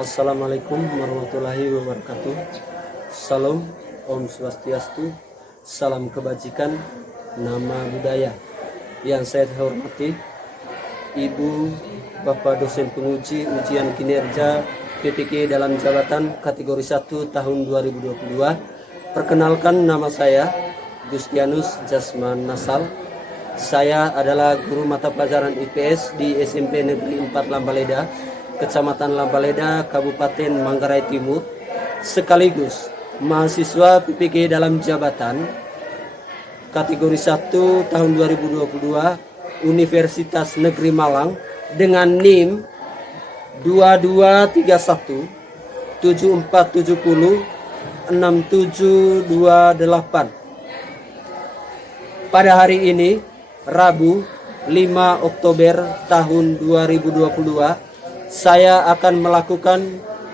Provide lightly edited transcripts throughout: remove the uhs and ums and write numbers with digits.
Assalamualaikum warahmatullahi wabarakatuh. Salam, Om Swastiastu, salam kebajikan, nama budaya. Yang saya hormati Ibu Bapak dosen penguji ujian kinerja PPK dalam jabatan kategori 1 tahun 2022. Perkenalkan, nama saya Gustianus Jasman Nasal. Saya adalah guru mata pelajaran IPS di SMP Negeri 4 Lambaleda, Kecamatan Lambaleda, Kabupaten Manggarai Timur, sekaligus mahasiswa PPK dalam jabatan kategori 1 tahun 2022 Universitas Negeri Malang dengan NIM 2231 7470 6728. Pada hari ini, Rabu 5 Oktober tahun 2022, saya akan melakukan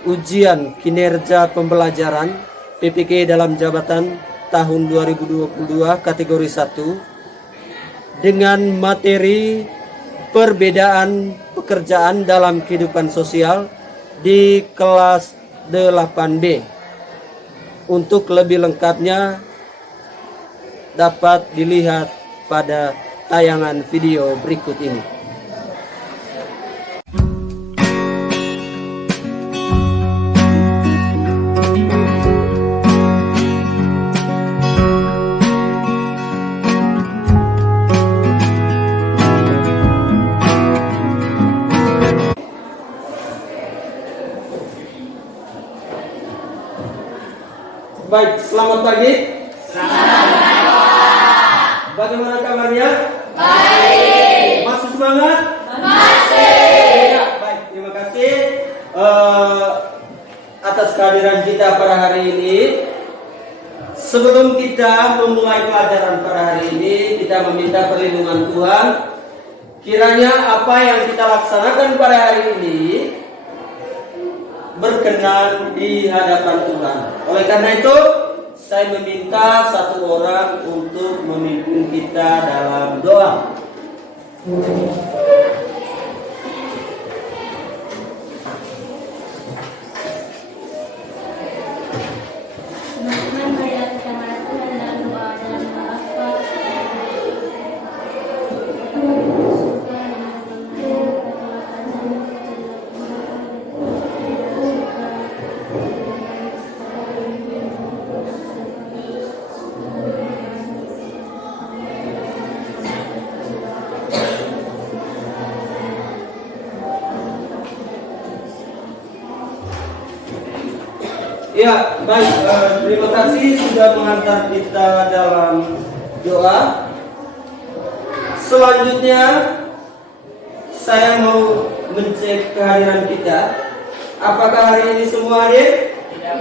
ujian kinerja pembelajaran PPK dalam jabatan tahun 2022 kategori 1 dengan materi perbedaan pekerjaan dalam kehidupan sosial di kelas 8B. Untuk lebih lengkapnya dapat dilihat pada tayangan video berikut ini. Baik, selamat pagi. Selamat pagi. Bagaimana kabarnya? Baik. Masih semangat? Masih. Ya, baik. Terima kasih atas kehadiran kita pada hari ini. Sebelum kita memulai pelajaran pada hari ini, kita meminta perlindungan Tuhan. Kiranya apa yang kita laksanakan pada hari ini berkenan di hadapan Tuhan. Oleh karena itu, saya meminta satu orang untuk memimpin kita dalam doa. Ya, baik. Terima kasih sudah mengantar kita dalam doa. Selanjutnya, saya mau mencek kehadiran kita. Apakah hari ini semua hadir? Tidak.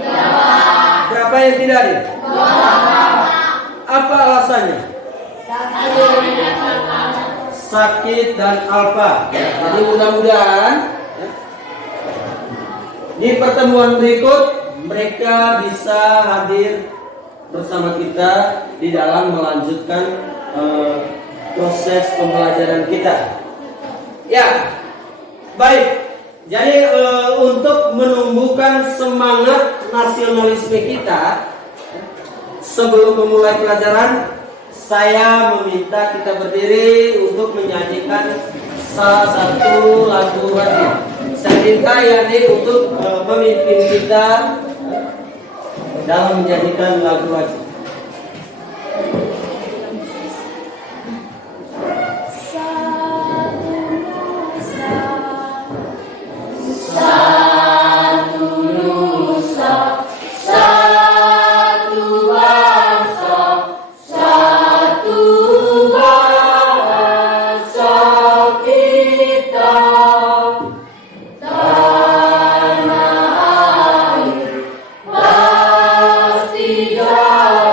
Berapa yang tidak hadir? Apa alasannya? Sakit dan alpa. Jadi mudah-mudahan di pertemuan berikut mereka bisa hadir bersama kita di dalam melanjutkan proses pembelajaran kita. Ya, baik. Jadi untuk menumbuhkan semangat nasionalisme kita, sebelum memulai pelajaran, saya meminta kita berdiri untuk menyanyikan salah satu lagu wajib. Saya minta Yani untuk memimpin kita dalam menyanyikan lagu wajib. Tanah air pasti jauh.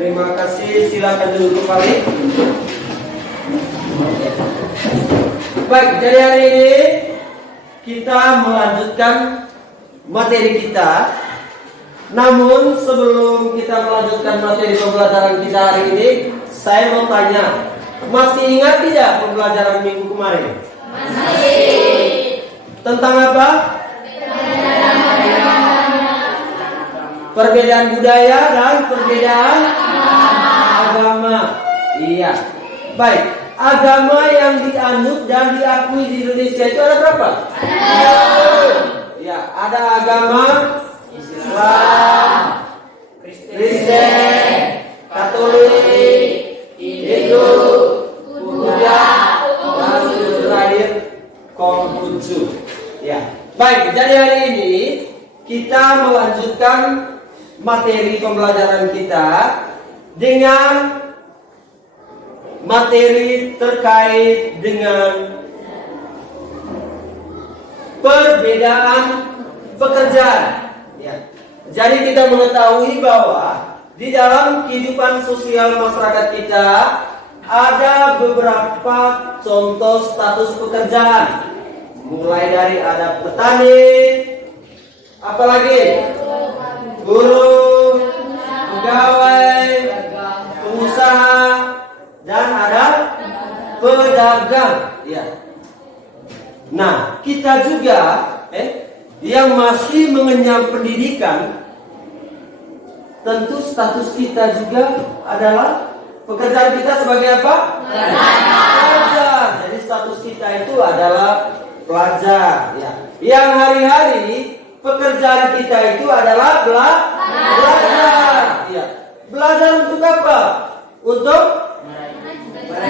Terima kasih, silakan duduk kembali. Baik, jadi hari ini kita melanjutkan materi kita. Namun sebelum kita melanjutkan materi pembelajaran kita hari ini, saya mau tanya, masih ingat tidak pembelajaran minggu kemarin? Masih. Tentang apa? Perbedaan budaya dan perbedaan agama. Iya. Baik, agama yang dianut dan diakui di Indonesia itu ada berapa? Ya, ada agama Islam, Kristen, Katolik, Hindu, Buddha, dan terakhir Konghucu. Ya, baik. Jadi hari ini kita melanjutkan materi pembelajaran kita dengan materi terkait dengan perbedaan pekerjaan. Ya. Jadi kita mengetahui bahwa di dalam kehidupan sosial masyarakat kita ada beberapa contoh status pekerjaan. Mulai dari ada petani, apalagi guru, pegawai, pengusaha, dan ada pedagang. Ya. Nah, kita juga yang masih mengenyam pendidikan, tentu status kita juga adalah pekerjaan kita sebagai apa? Pelajar. Jadi status kita itu adalah pelajar. Ya. Yang hari-hari pekerjaan kita itu adalah belajar. Ya. Belajar untuk apa? Untuk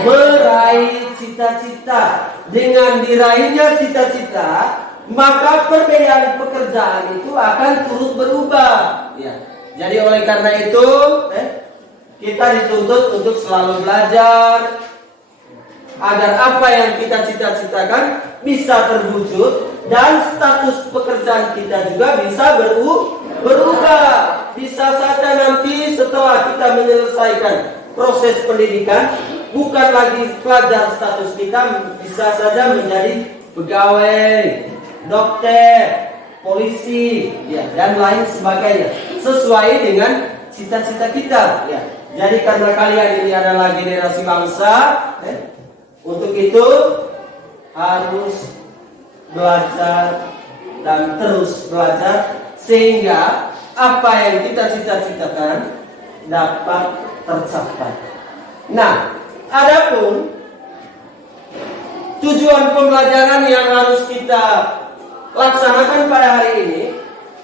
meraih cita-cita. Dengan diraihnya cita-cita, maka perbedaan pekerjaan itu akan turut berubah. Ya. Jadi oleh karena itu, kita dituntut untuk selalu belajar agar apa yang kita cita-citakan bisa terwujud dan status pekerjaan kita juga bisa berubah. Bisa saja nanti setelah kita menyelesaikan proses pendidikan, bukan lagi pelajar status kita, bisa saja menjadi pegawai, dokter, polisi, ya, dan lain sebagainya, sesuai dengan cita-cita kita. Ya. Jadi karena kalian ini adalah generasi bangsa, untuk itu harus belajar dan terus belajar sehingga apa yang kita cita-citakan dapat tercapai. Nah, adapun tujuan pembelajaran yang harus kita laksanakan pada hari ini,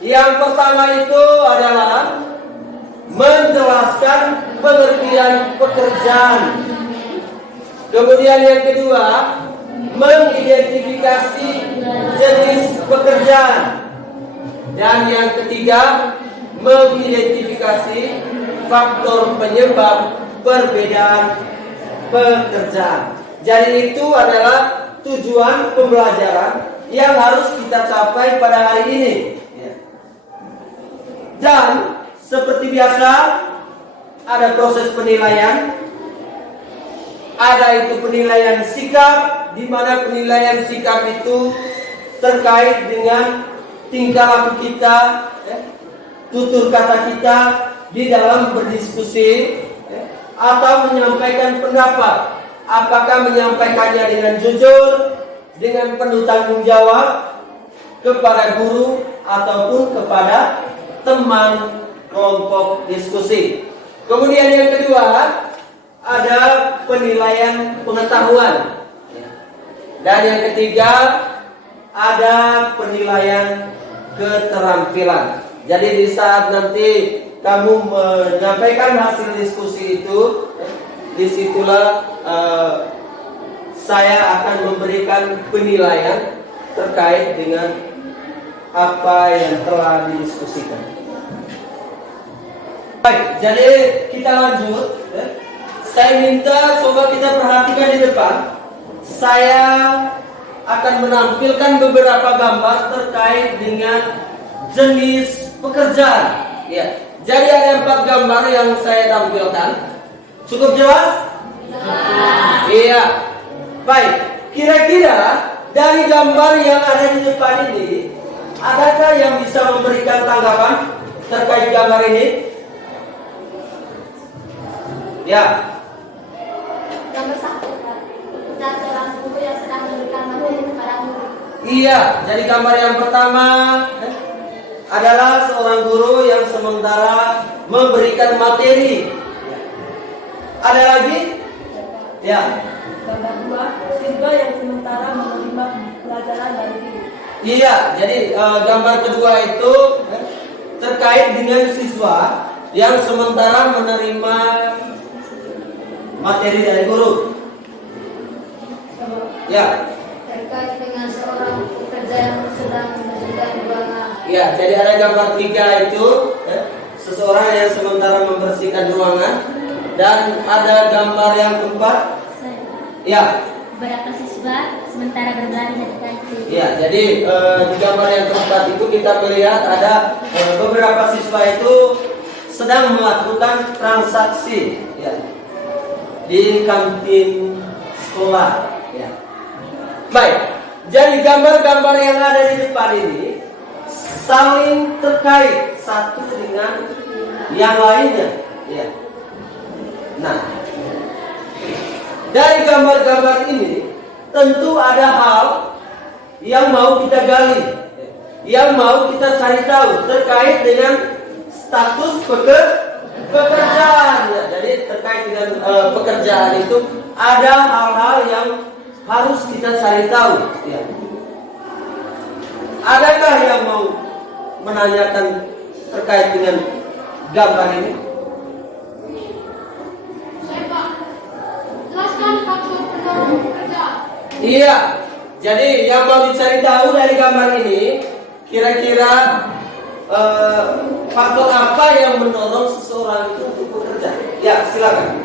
yang pertama itu adalah menjelaskan pengertian pekerjaan. Kemudian yang kedua, mengidentifikasi jenis pekerjaan. Dan yang ketiga, mengidentifikasi faktor penyebab perbedaan pekerjaan. Jadi itu adalah tujuan pembelajaran yang harus kita capai pada hari ini. Dan seperti biasa, ada proses penilaian. Ada itu penilaian sikap, di mana penilaian sikap itu terkait dengan tingkah laku kita, tutur kata kita di dalam berdiskusi atau menyampaikan pendapat. Apakah menyampaikannya dengan jujur, dengan penuh tanggung jawab kepada guru ataupun kepada teman kelompok diskusi. Kemudian yang kedua, ada penilaian pengetahuan. Dan yang ketiga, ada penilaian keterampilan. Jadi di saat nanti kamu menyampaikan hasil diskusi itu, disitulah saya akan memberikan penilaian terkait dengan apa yang telah didiskusikan. Baik, jadi kita lanjut. Saya minta coba kita perhatikan di depan. Saya akan menampilkan beberapa gambar terkait dengan jenis pekerjaan. Ya. Jadi ada 4 gambar yang saya tampilkan. Cukup jelas? Iya. Baik. Kira-kira dari gambar yang ada di depan ini, adakah yang bisa memberikan tanggapan terkait gambar ini? Ya. Gambar satu, kita seorang guru yang sedang memberikan materi kepada murid. Iya, jadi gambar yang pertama adalah seorang guru yang sementara memberikan materi. Ada lagi? Ya. Gambar 2, siswa yang sementara menerima pelajaran dari guru. Iya, jadi gambar kedua itu terkait dengan siswa yang sementara menerima materi dari guru. Ya. Terkait dengan seorang pekerja yang sedang mengerjakan ruangan. Ya, jadi ada gambar 3 itu seseorang yang sementara membersihkan ruangan, dan ada gambar yang keempat. Ya. Beberapa siswa sementara berbelanja di kantin. Ya, jadi di gambar yang keempat itu kita melihat ada beberapa siswa itu sedang melakukan transaksi, ya, di kantin sekolah. Ya. Baik, jadi gambar-gambar yang ada di depan ini saling terkait satu dengan yang lainnya. Ya. Nah, dari gambar-gambar ini tentu ada hal yang mau kita gali, yang mau kita cari tahu terkait dengan status pekerjaan. Ya, jadi terkait dengan pekerjaan itu ada hal-hal yang harus kita cari tahu. Ya. Adakah yang mau menanyakan terkait dengan gambar ini? Jelaskan faktor pendorong pekerja. Iya, jadi yang mau dicari tahu dari gambar ini, kira-kira faktor apa yang mendorong seseorang itu untuk bekerja? Ya, silakan.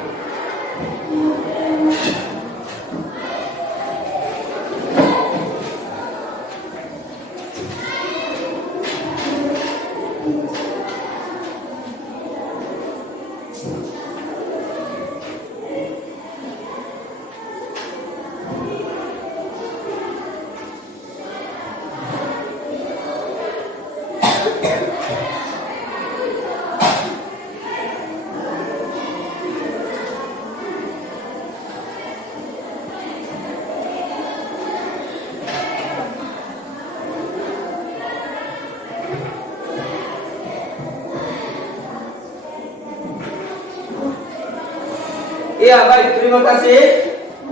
Iya, baik, terima kasih.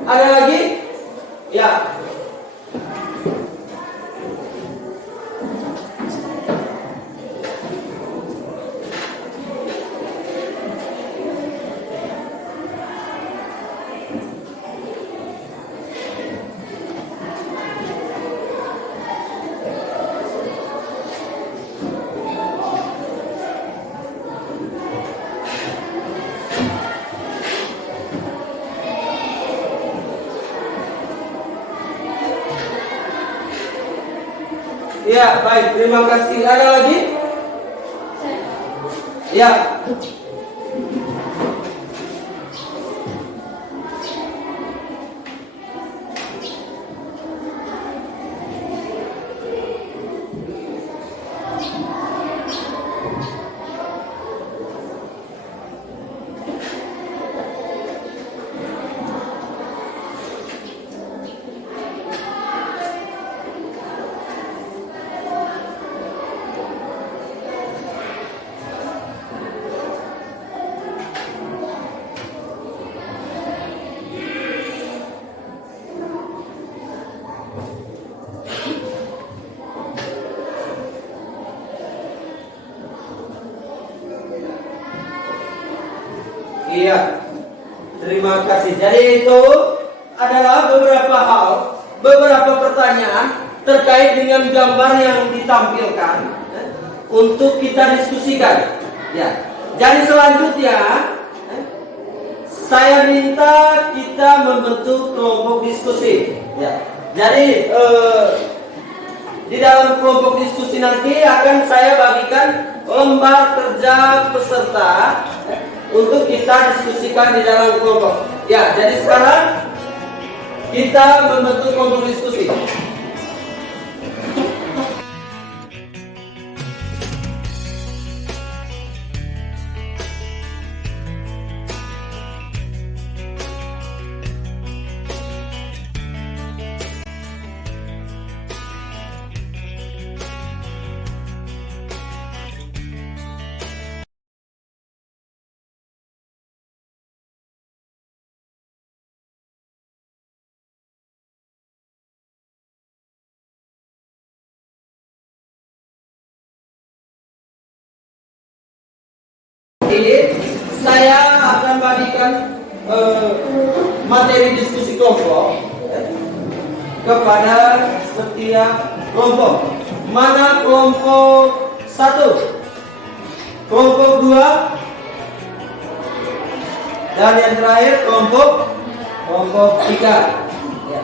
Ada lagi? Ya. Ya, baik, terima kasih. Ada lagi? Ya. Iya, terima kasih. Jadi itu adalah beberapa hal, beberapa pertanyaan terkait dengan gambar yang ditampilkan untuk kita diskusikan. Ya, jadi selanjutnya saya minta kita membentuk kelompok diskusi. Ya, jadi di dalam kelompok diskusi nanti akan saya bagikan lembar kerja peserta untuk kita diskusikan di dalam kelompok. Ya, jadi sekarang kita membentuk kelompok diskusi. Ini saya akan bagikan materi diskusi kelompok kepada setiap kelompok. Mana kelompok 1, kelompok 2, dan yang terakhir kelompok 3. Ya.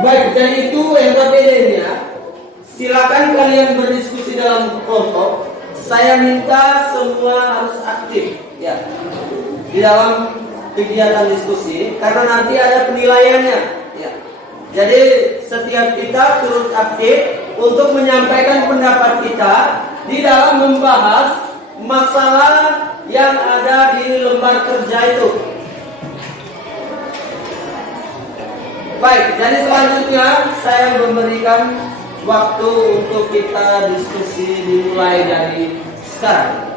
Baik, jadi itu yang berbedanya. Silakan kalian berdiskusi dalam kelompok. Saya minta semua harus aktif, ya, di dalam kegiatan diskusi, karena nanti ada penilaiannya. Ya. Jadi setiap kita turut aktif untuk menyampaikan pendapat kita di dalam membahas masalah yang ada di lembar kerja itu. Baik, jadi selanjutnya saya memberikan waktu untuk kita diskusi dimulai dari sekarang.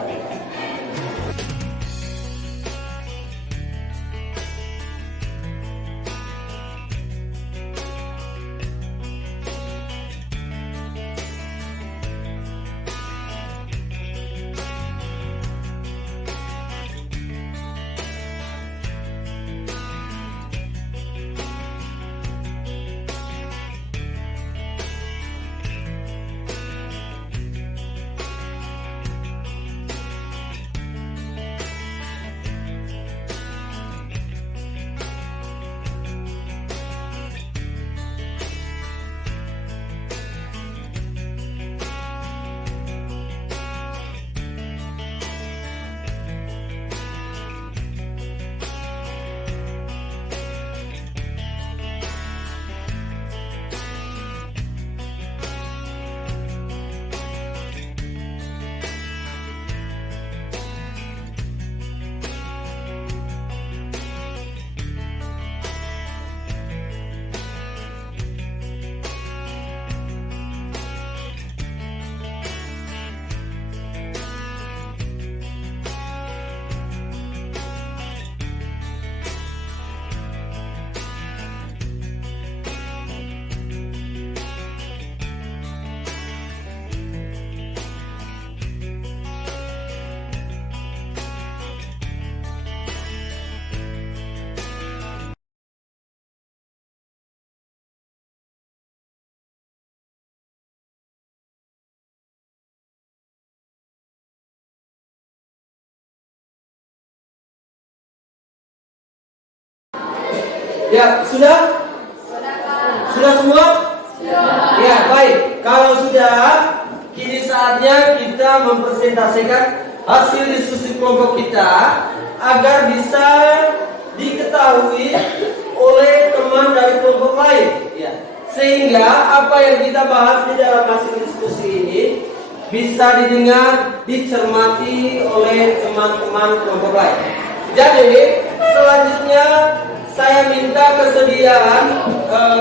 Ya, sudah? Sudah semua? Sudah. Ya, baik. Kalau sudah, kini saatnya kita mempresentasikan hasil diskusi kelompok kita agar bisa diketahui oleh teman dari kelompok lain. Ya. Sehingga apa yang kita bahas di dalam hasil diskusi ini bisa didengar, dicermati oleh teman-teman kelompok lain. Jadi, selanjutnya saya minta kesediaan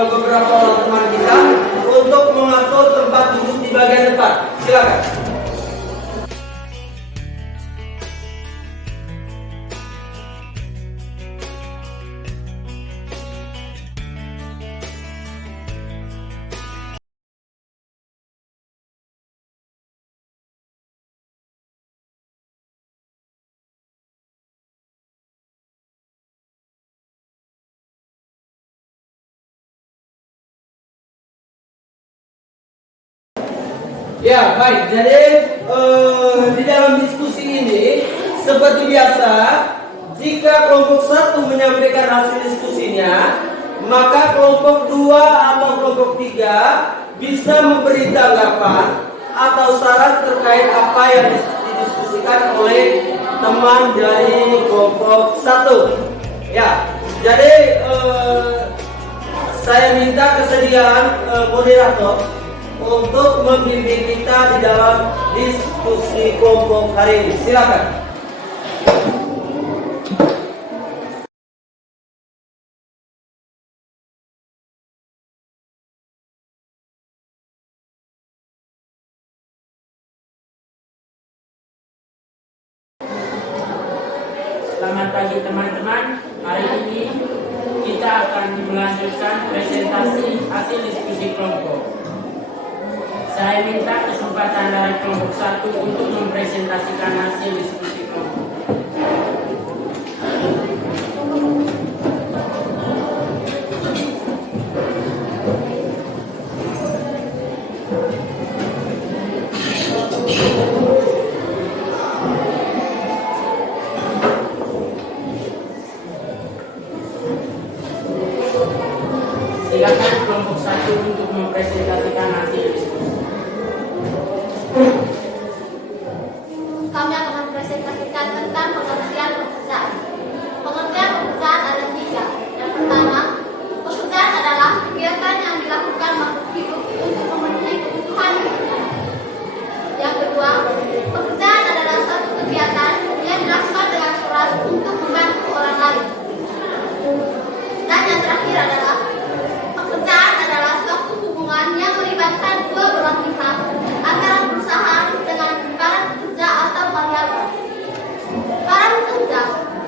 beberapa orang teman kita untuk mengatur tempat duduk di bagian depan. Silakan. Ya, baik. Jadi di dalam diskusi ini seperti biasa, jika kelompok 1 menyampaikan hasil diskusinya, maka kelompok 2 atau kelompok 3 bisa memberi tanggapan atau saran terkait apa yang didiskusikan oleh teman dari kelompok 1. Ya, jadi saya minta kesediaan moderator untuk membimbing kita di dalam diskusi kelompok hari ini. Silakan. Selamat pagi teman-teman. Hari ini kita akan melanjutkan presentasi hasil diskusi kelompok. Saya minta kesempatan dari kelompok 1 untuk mempresentasikan hasil diskusi kelompok. Silakan kelompok 1 untuk mempresentasikan hasil diskusi. Kami akan mempresentasikan tentang pengertian pekerjaan. Pengertian pekerjaan ada 3. Yang pertama, pekerjaan adalah kegiatan yang dilakukan makhluk hidup untuk memenuhi kebutuhan hidupnya. Yang kedua, pekerjaan adalah suatu kegiatan yang dilakukan dengan keras untuk membantu orang lain. Dan yang terakhir adalah pekerjaan adalah suatu hubungan yang melibatkan dua belah pihak antara perusahaan dengan para pekerja atau karyawan. Para pekerja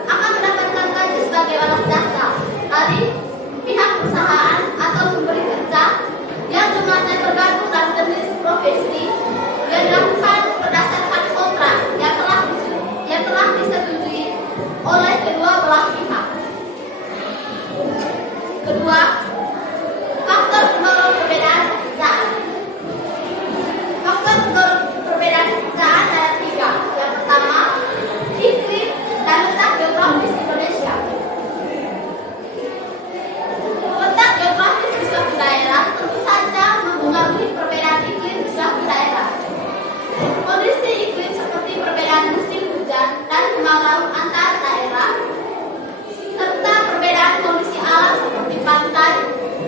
akan mendapatkan gaji sebagai balas jasa dari pihak perusahaan atau pemberi kerja yang jumlahnya tergantung dari jenis profesi yang dilakukan berdasarkan kontrak yang telah disetujui oleh kedua belah pihak. Kedua, faktor pendorong perbedaan pekerjaan. Faktor pendorong perbedaan pekerjaan ada 3. Yang pertama, iklim dan letak geografis Indonesia. Letak geografis di suatu daerah tentu saja mempengaruhi perbedaan iklim di suatu daerah. Kondisi iklim seperti perbedaan musim hujan dan kemarau antar daerah, serta perbedaan kondisi alam seperti pantai,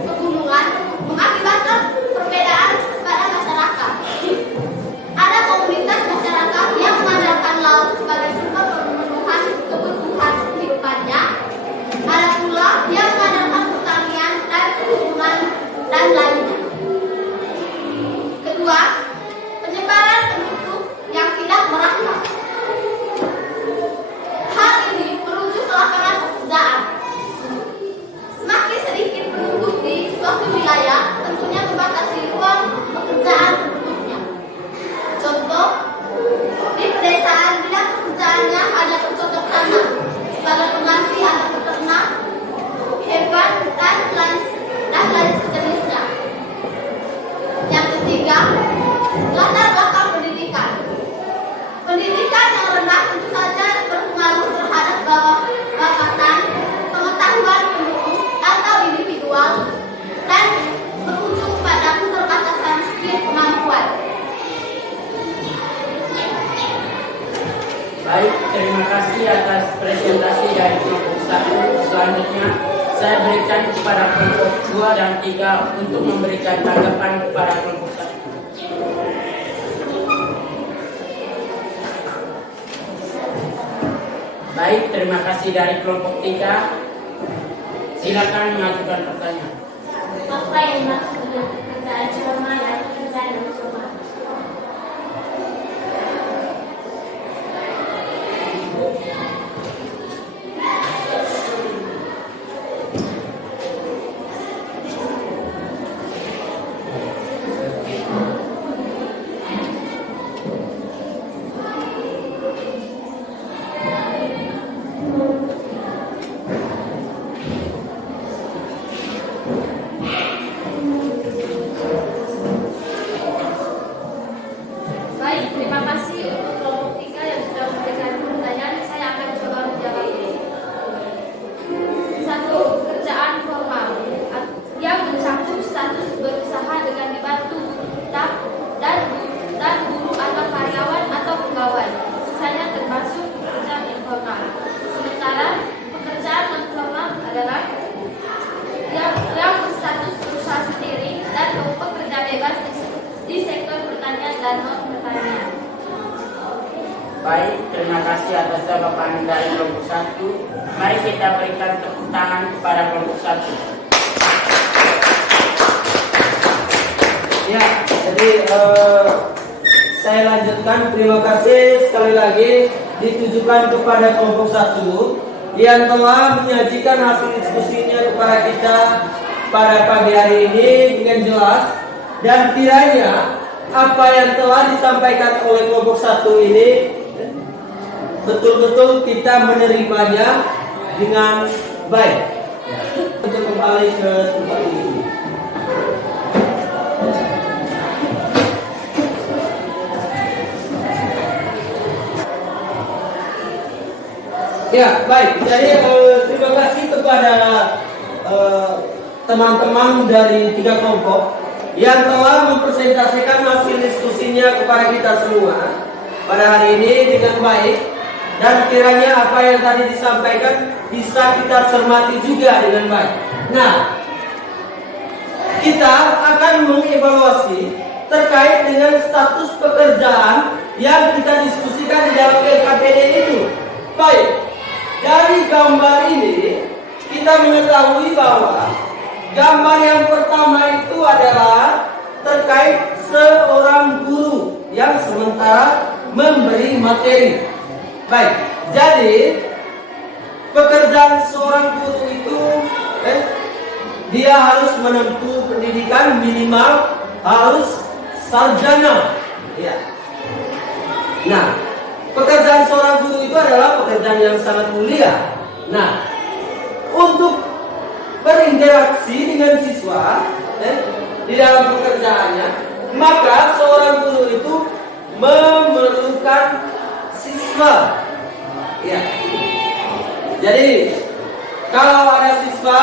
pegunungan, mengakibatkan perbedaan pada masyarakat. Ada komunitas masyarakat yang mengandalkan laut sebagai sumber pemenuhan kebutuhan kehidupannya. Ada pula yang mengandalkan pertanian dan perhubungan dan lainnya. Kedua, penyebaran penduduk yang tidak merata. Hal ini merujuk ke lapangan pekerjaan. Semakin sedikit penduduk di suatu wilayah, tentunya membatasi ruang pekerjaan penduduknya. Contoh, di pedesaan bidang pekerjaannya hanya bercocok tanam sebagai pengganti anak peternak, hewan dan lain sejenisnya. Yang ketiga, latar belakang pendidikan. Pendidikan yang rendah tentu saja berpengaruh terhadap bakat, pengetahuan penduduk atau individual dan berujung pada keterbatasan skill kemampuan. Baik, terima kasih atas presentasi dari kelompok 1. Selanjutnya, saya berikan kepada kelompok 2 dan 3 untuk memberikan tanggapan kepada kelompok 1. Baik, terima kasih dari kelompok 3. Silakan mengajukan pertanyaan. Apa yang dimaksud dengan pekerjaan formal dan pekerjaan non formal? Baik, terima kasih untuk kelompok 3 yang sudah memberikan pertanyaan. Saya akan coba menjawabnya. 1. Pekerjaan formal yang mencakup status berusaha dengan dibantu tetap dan guru atau karyawan atau pegawai. Sisanya termasuk pekerjaan informal. Sementara pekerjaan non formal adalah yang berstatus berusaha sendiri dan pekerja bebas di sektor pertanian dan non pertanian. Baik, terima kasih atas jawaban dari kelompok 1. Mari kita berikan tepuk tangan kepada kelompok 1. Ya, jadi saya lanjutkan. Terima kasih sekali lagi ditujukan kepada kelompok 1 yang telah menyajikan hasil diskusinya kepada kita pada pagi hari ini dengan jelas, dan kiranya apa yang telah disampaikan oleh kelompok 1 ini betul-betul kita menerimanya dengan baik. Untuk kembali ke tempat ini. Ya, baik. Jadi terima kasih kepada teman-teman dari 3 kelompok yang telah mempresentasikan hasil diskusinya kepada kita semua pada hari ini dengan baik, dan kiranya apa yang tadi disampaikan bisa kita cermati juga dengan baik. Nah, kita akan mengevaluasi terkait dengan status pekerjaan yang kita diskusikan di dalam LKPD itu. Baik. Dari gambar ini kita mengetahui bahwa gambar yang pertama itu adalah terkait seorang guru yang sementara memberi materi. Baik, jadi pekerjaan seorang guru itu dia harus menempuh pendidikan minimal harus sarjana. Ya. Nah, pekerjaan seorang guru itu adalah pekerjaan yang sangat mulia. Nah, untuk berinteraksi dengan siswa di dalam pekerjaannya, maka seorang guru itu memerlukan siswa. Ya. Jadi, kalau ada siswa,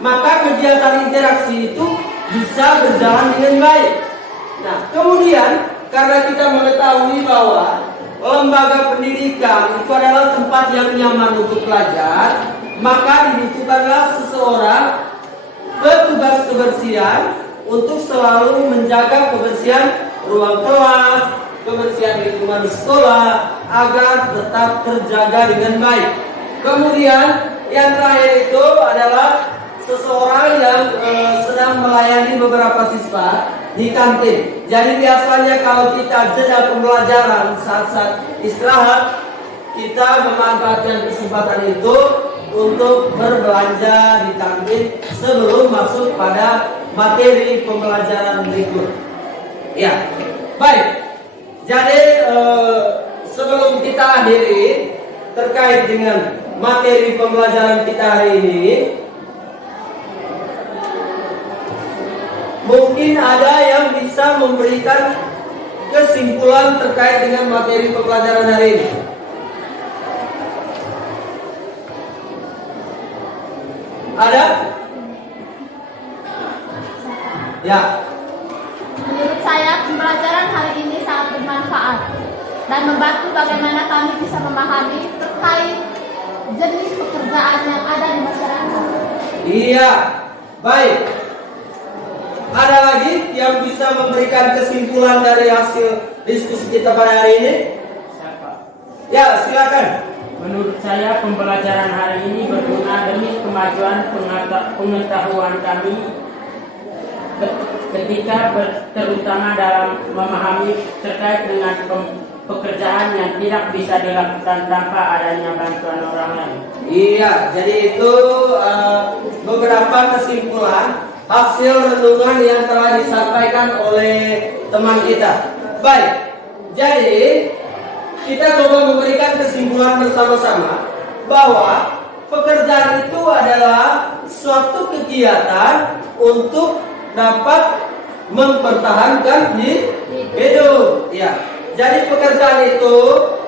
maka kegiatan interaksi itu bisa berjalan dengan baik. Nah, kemudian karena kita mengetahui bahwa lembaga pendidikan itu adalah tempat yang nyaman untuk belajar, maka dibutuhkanlah seseorang petugas kebersihan untuk selalu menjaga kebersihan ruang kelas, kebersihan lingkungan sekolah agar tetap terjaga dengan baik. Kemudian yang terakhir itu adalah seseorang yang sedang melayani beberapa siswa di kantin. Jadi biasanya kalau kita jeda pembelajaran saat-saat istirahat, kita memanfaatkan kesempatan itu untuk berbelanja di kantin sebelum masuk pada materi pembelajaran berikut. Ya, baik. Jadi sebelum kita akhiri terkait dengan materi pembelajaran kita hari ini, mungkin ada yang bisa memberikan kesimpulan terkait dengan materi pembelajaran hari ini. Ada? Ya. Menurut saya, pembelajaran hari ini sangat bermanfaat dan membantu bagaimana kami bisa memahami terkait jenis pekerjaan yang ada di masyarakat. Iya. Baik. Ada lagi yang bisa memberikan kesimpulan dari hasil diskusi kita pada hari ini? Siapa? Ya, silakan. Menurut saya pembelajaran hari ini berguna demi kemajuan pengetahuan kami ketika terutama dalam memahami terkait dengan pekerjaan yang tidak bisa dilakukan tanpa adanya bantuan orang lain. Iya, jadi itu beberapa kesimpulan hasil renungan yang telah disampaikan oleh teman kita. Baik, jadi kita coba memberikan kesimpulan bersama-sama bahwa pekerjaan itu adalah suatu kegiatan untuk dapat mempertahankan hidup. Ya, jadi pekerjaan itu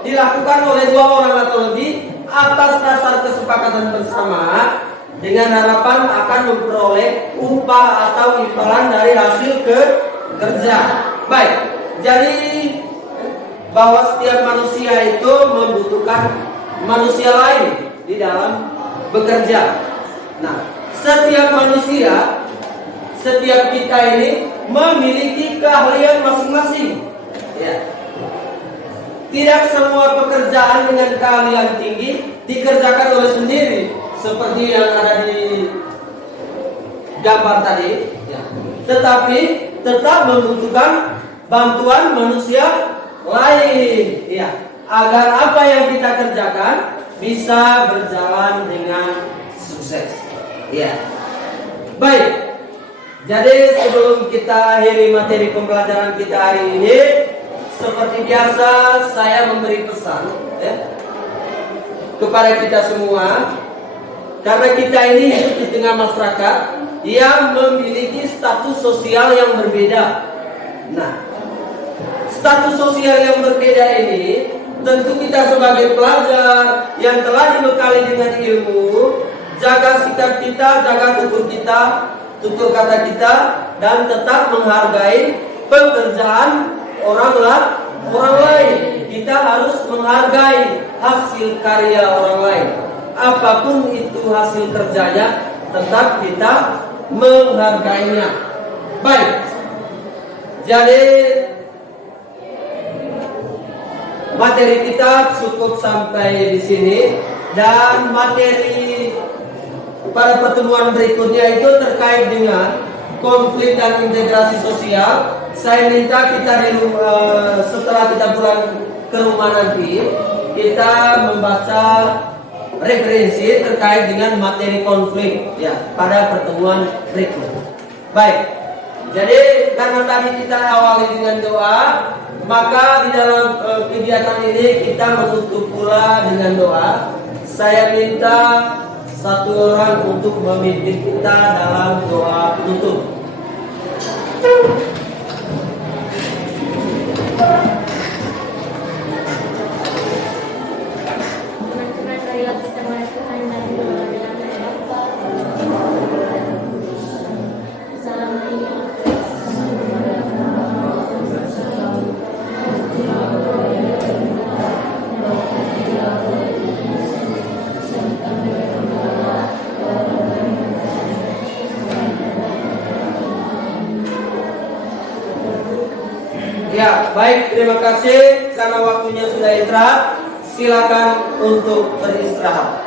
dilakukan oleh dua orang atau lebih atas dasar kesepakatan bersama dengan harapan akan memperoleh upah atau imbalan dari hasil kerja. Baik, jadi bahwa setiap manusia itu membutuhkan manusia lain di dalam bekerja. Nah, setiap manusia, setiap kita ini memiliki keahlian masing-masing. Ya. Tidak semua pekerjaan dengan keahlian tinggi dikerjakan oleh sendiri, seperti yang ada di gambar tadi. Ya. Tetapi tetap membutuhkan bantuan manusia lain, ya, agar apa yang kita kerjakan bisa berjalan dengan sukses. Ya. Baik. Jadi sebelum kita akhiri materi pembelajaran kita hari ini, seperti biasa saya memberi pesan ya, kepada kita semua, karena kita ini hidup di tengah masyarakat yang memiliki status sosial yang berbeda. Nah, status sosial yang berbeda ini tentu kita sebagai pelajar yang telah dibekali dengan ilmu, jaga sikap kita, jaga tutur kata kita, dan tetap menghargai pekerjaan orang lain. Kita harus menghargai hasil karya orang lain. Apapun itu hasil kerjanya, tetap kita menghargainya. Baik. Jadi materi kita cukup sampai di sini, dan materi pada pertemuan berikutnya itu terkait dengan konflik dan integrasi sosial. Saya minta kita setelah kita pulang ke rumah nanti, kita membaca referensi terkait dengan materi konflik ya pada pertemuan berikut. Baik. Jadi karena tadi kita awali dengan doa, maka di dalam kegiatan ini kita menutup pula dengan doa. Saya minta satu orang untuk memimpin kita dalam doa penutup. Ya, baik, terima kasih karena waktunya sudah istirahat. Silakan untuk beristirahat.